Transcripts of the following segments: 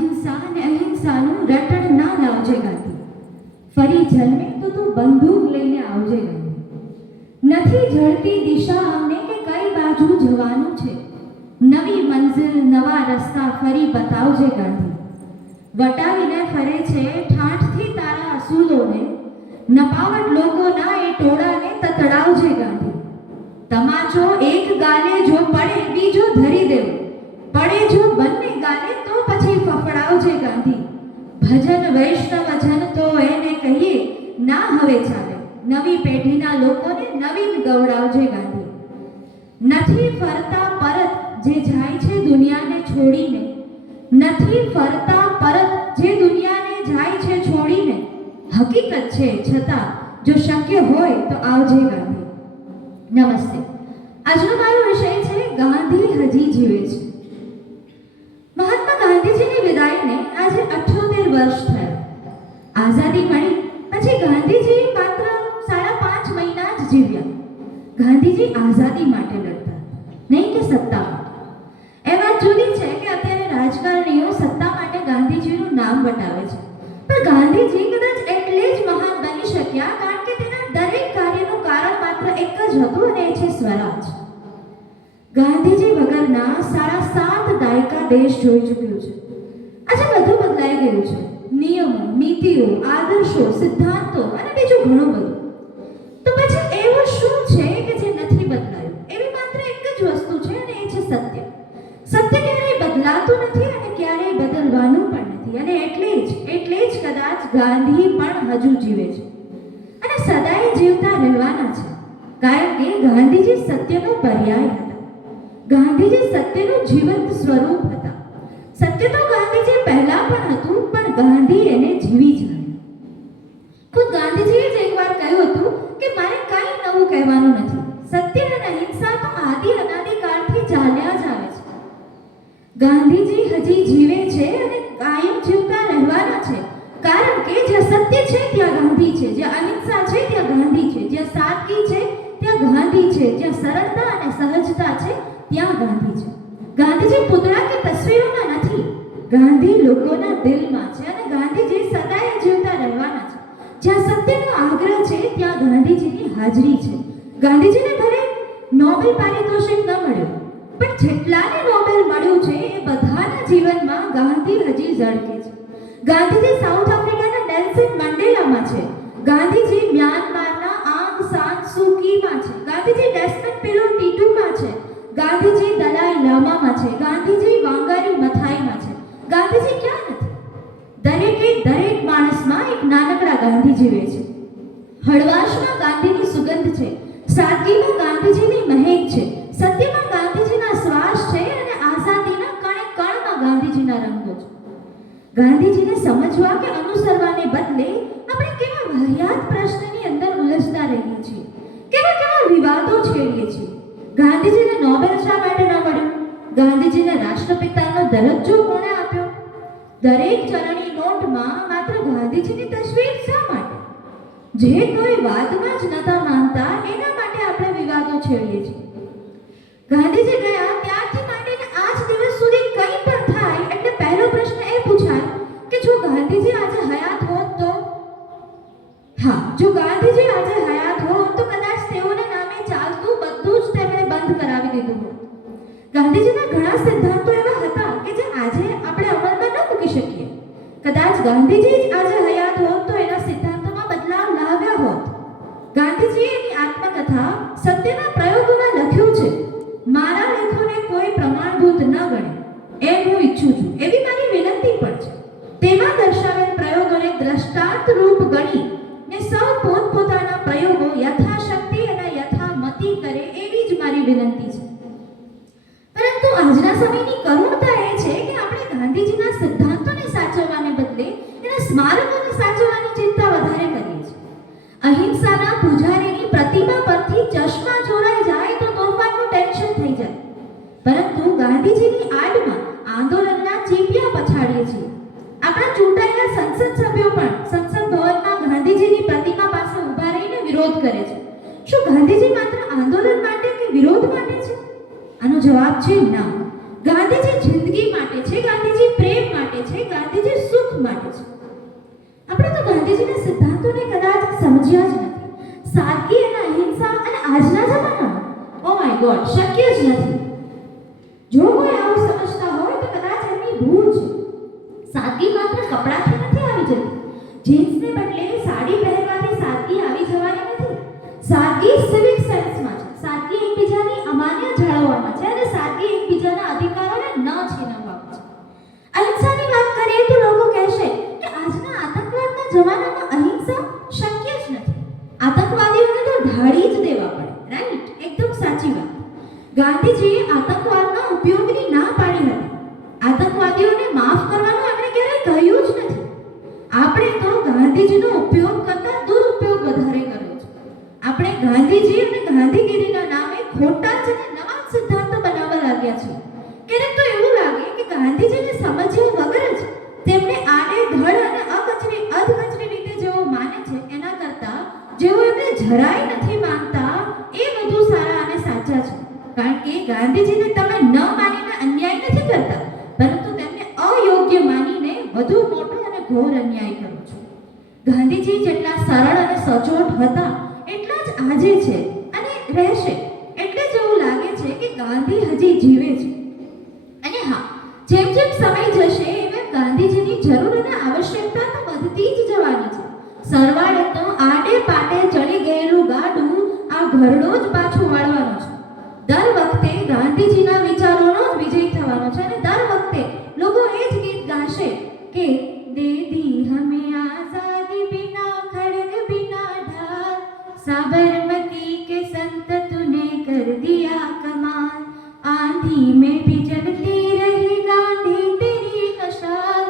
અહિંસા અને અહિંસાનું રટણ ના લાવજે ગાંધી. ફરી જન્મે તો તું બંદૂક લઈને આવજે ગાંધી. નથી જડતી દિશા અમને કે કઈ બાજુ જવાનું છે. નવી મંઝિલ નવા રસ્તા ફરી બતાવજે ગાંધી. વટાવીને ફરે છે ઠાઠથી તારા અસૂલોને, નપાવટ લોકોના એ ટોળાને તતડાવજે ગાંધી. તમાચો એક ગાલે જો પડે બીજો ધરી દેવો, પડે જો બંને ગાલે તો પછી ફફડાવજે ગાંધી. ભજન વૈષ્ણવ જન તો એને કહીએ ના હવે ચાલે, નવી પેઢીના લોકોને નવીન ગવડાવજે ગાંધી. નથી ફરતા પરત જે જાય છે દુનિયાને છોડીને, નથી ફરતા પરત જે દુનિયાને જાય છે છોડીને. હકીકત છે છતાં જો શક્ય હોય તો આવજે ગાંધી. નમસ્તે. આજનો મારો વિષય છે ગાંધી હજી જીવે છે. મહાત્મા ગાંધીજીની વિદાયને આજે 78 વર્ષ થયા. આઝાદી મળી પછી ગાંધીજી માત્ર 5.5 મહિના જ જીવ્યા. ગાંધીજી આઝાદી માટે લડતા, નહીં કે સત્તા માટે. એ વાત જુદી છે કે અત્યારે રાજકારણીઓ સત્તા માટે ગાંધીજીનું નામ વટાવે છે, પણ ગાંધીજી કદાચ એટલે જ મહાન બની શક્યા કારણ કે તેના દરેક કાર્યનું કારણ માત્ર એક જ હતું અને એ છે સ્વરાજ. ગાંધીજી વગરના 7.5 દાયકા દેશ જોઈ ચૂક્યો છે. આજે બધું બદલાઈ ગયું છે. નિયમો, નીતિઓ, આદર્શો, સિદ્ધાંતો અને બીજું ઘણું બધું. તો પછી એવું શું છે કે જે નથી બદલાયું? એવી માત્ર એક જ વસ્તુ છે અને એ છે સત્ય. સત્ય ક્યારેય બદલાતું નથી અને ક્યારેય બદલવાનું પણ નથી. અને એટલે જ કદાચ ગાંધી પણ હજુ જીવે છે અને સદાય જીવતા રહેવાના છે. કારણ કે ગાંધીજી સત્યનો પર્યાય હતા. ગાંધીજી સત્યનું જીવંત સ્વરૂપ હતા. સત્ય તો ગાંધીજી પહેલા પણ હતું, પણ ગાંધી એને જીવી જાણ્યું. ખુદ ગાંધીજીએ જ એકવાર કહ્યું હતું કે મારે કંઈ નવું કહેવાનું નથી. સત્ય અને અહિંસા તો આદિ અનાદિકાળથી ચાલ્યા જ આવે છે. ગાંધીજી હજી જીવે છે અને કાયમ જીવતા રહેવાના છે. કારણ કે જ્યાં સત્ય છે ત્યાં ગાંધી છે, જ્યાં અહિંસા છે ત્યાં ગાંધી છે, જ્યાં સાદગી છે ત્યાં ગાંધી છે, જ્યાં સરળતા અને સહજતા છે ત્યાં ગાંધી છે. ગાંધીજી પૂતળા કે તસવીરોના નથી, ગાંધી લોકોના દિલમાં છે અને ગાંધીજી સદાય જીવતા રહેવાના છે. જ્યાં સત્યનો આગ્રહ છે ત્યાં ગાંધીજીની હાજરી છે. ગાંધીજીને ભલે નોબેલ પારિતોષિક ન મળ્યું, પણ જેટલાને નોબેલ મળ્યું છે એ બધાના જીવનમાં ગાંધી હજી ઝળકે છે. ગાંધીજી સાઉથ આફ્રિકાના નેલ્સન મંડેલામાં છે. ગાંધીજી મ્યાનમારના આંગ સાન સૂ કીમાં છે. ગાંધીજી ડેસ્મન્ડ તુતુ ટીટુમાં છે. ગાંધીજી દલાઈ લામામાં છે. ગાંધીજી વાંગારી મથાઈમાં છે. ગાંધીજી ક્યાં નથી? દરેક માણસમાં એક નાનકડા ગાંધી જીવે છે. હળવાશમાં ગાંધીની સુગંધ છે, સાદગીમાં ગાંધીજીની મહેક છે, સત્યમાં ગાંધીજીના શ્વાસ છે અને આઝાદીના કણે કણમાં ગાંધીજીના રંગો છે. ગાંધીજીને સમજવા કે અનુસરવાને બદલે આપણે કેવા વાહિયાત પ્રશ્નની અંદર ઉલઝતા રહીએ છીએ, કેવા વિવાદો છેડીએ છીએ. ગાંધીજીને નોબેલ શા માટે ન મળ્યું? ગાંધીજીને રાષ્ટ્રપિતાનો દરજ્જો કોણે આપ્યો? દરેક ચલણી નોટમાં માત્ર ગાંધીજીની તસવીર શા માટે? જે કોઈ વાતમાં જ નતા માનતા એના માટે આપણે વિવાદો છેડીએ છીએ. ગાંધીજી ગયા ત્યારથી માંડીને આજ દિવસ સુધી કંઈ પણ થાય એટલે પહેલો પ્રશ્ન એ પૂછાય કે જો ગાંધીજી આજે હયાત હોત તો? હા, જો ગાંધીજી આજે હયાત હોત તો કદાચ તેઓના નામે ચાલતું બધું જ તેમણે બંધ કરાવી દીધું હોત. ગાંધીજીના ઘણા સિદ્ધાંતો એવા હતા કે જે આજે આપણે અમલમાં ન મૂકી શકીએ. કદાચ ગાંધીજી જ આજે હયાત હોત તો એના સિદ્ધાંતોમાં બદલાવ લાવ્યા હોત. ગાંધીજીએ એની આત્મકથા સત્યના પ્રયોગોમાં લખ્યું છે, મારા લેખોને કોઈ પ્રમાણભૂત ન ગણે એમ હું ઈચ્છું છું, એવી મારી વિનંતી પણ છે. તેમાં દર્શાવેલ પ્રયોગોને દ્રષ્ટાંત રૂપ ગણી ને સૌ પોતપોતાના પ્રયોગો યથાશક્તિ અને યથામતિ કરે એવી જ મારી વિનંતી છે. પરંતુ આજના સમયની કરુણતા એ છે કે આપણે ગાંધીજીના સિદ્ધાંતોને સાચવવાને બદલે એના સ્મારકોને સાચવવાની ચિંતા વધારે કરીએ છીએ. અહિંસાના પૂજારીની પ્રતિમા પરથી ચશ્મા ચોરાઈ જાય તો તોફાનનું ટેન્શન થઈ જાય, પરંતુ ગાંધીજીની આડમાં આંદોલનના ચીપિયા પછાડીએ છીએ. આપણા ચૂંટાયેલા સંસદ સભ્યો પણ સંસદ ભવનમાં ગાંધીજીની પ્રતિમા પાસે ઊભા રહીને વિરોધ કરે છે. શું ગાંધીજી માત્ર આંદોલન માટે કે વિરોધ માટે છે? આનો જવાબ છે ના. ગાંધીજી જિંદગી માટે છે, ગાંધીજી પ્રેમ માટે માટે છે, ગાંધીજી સુખ માટે છે. આપણે તો ગાંધીજીના સિદ્ધાંતોને કદાચ સમજ્યા જ નથી. સાદગી અને અહિંસા અને આજના જમાનામાં ઓ માય ગોડ શક્ય જ નથી. જો કોઈ આવું સમજતા હોય તો કદાચ એમની ભૂલ છે. સાદગી માત્ર કપડાથી નથી આવી જતી. જીન્સને બદલે સાડી પહેરવાથી સાદગી આવી જવાની નથી. સાદગી સિવિક સેન્સમાં છે. સાદગી એકબીજાની અમાન્ય જાળવવામાં છે અને સાદગી એકબીજાના અધિકારોને ન છીનવવામાં છે. અહિંસાની વાત કરીએ તો લોકો કહેશે કે આજના આતંકવાદના જમાનામાં અહિંસા શક્ય જ નથી. આતંકવાદીઓને તો ઢાળી જ દેવા પડે. રાઈટ? એકદમ સાચી વાત. ગાંધીજીએ આતંકવાદના ઉપયોગની ના પાડી હતી. આતંકવાદીઓને માફ કરવાનું એમણે ક્યારેય કહ્યું જ નથી. આપણે તો ગાંધીજીનો ઉપયોગ કરતા દુરુપયોગ વધારે કર્યો છે. આપણે ગાંધીજી અને ગાંધીગીરીના નામે ખોટા જ અને નવા જ સિદ્ધાંતો બનાવવા લાગ્યા છે. ક્યારેક તો એવું લાગે કે ગાંધીજીને સમજ્યા વગર જ તેમને આડેધડ અને અધકચરી રીતે જેઓ માને છે એના કરતા જેઓ એમને જરાય નથી માનતા એ વધુ સારા અને સાચા છે. કારણ કે ગાંધીજીને તમે ન માનીને અન્યાય નથી કરતા, પરંતુ તેમને અયોગ્ય માનીને વધુ મોટો અને ઘોર અન્યાય કરો છો. ગાંધીજી જેટલા સરળ અને સચોટ હતા એટલા જ આજે છે અને રહેશે. એટલે જ એવું લાગે છે કે ગાંધી હજી જીવે છે. અને હા, જેમ જેમ સમય જશે એમ ગાંધીજીની જરૂર અને આવશ્યકતા તો વધતી જ જવાની છે. સરવાળે તો આડે પાટે ચડી ગયેલું ગાડું આ ઘરડો જ પાછું વાળવાનું છે. દર વખતે ગાંધીજીના વિચારોનો જ વિજય થવાનો છે અને દર વખતે લોકો એ જ ગીત ગાશે કે દે દી હમે આઝાદી બિના ખડગ બિના ઢાલ, साबरमती के संत तूने कर दिया कमाल, आंधी में भी जलती रही गांधी तेरी मशाल,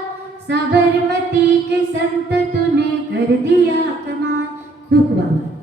साबरमती के संत तूने कर दिया कमाल. खूब बाबा.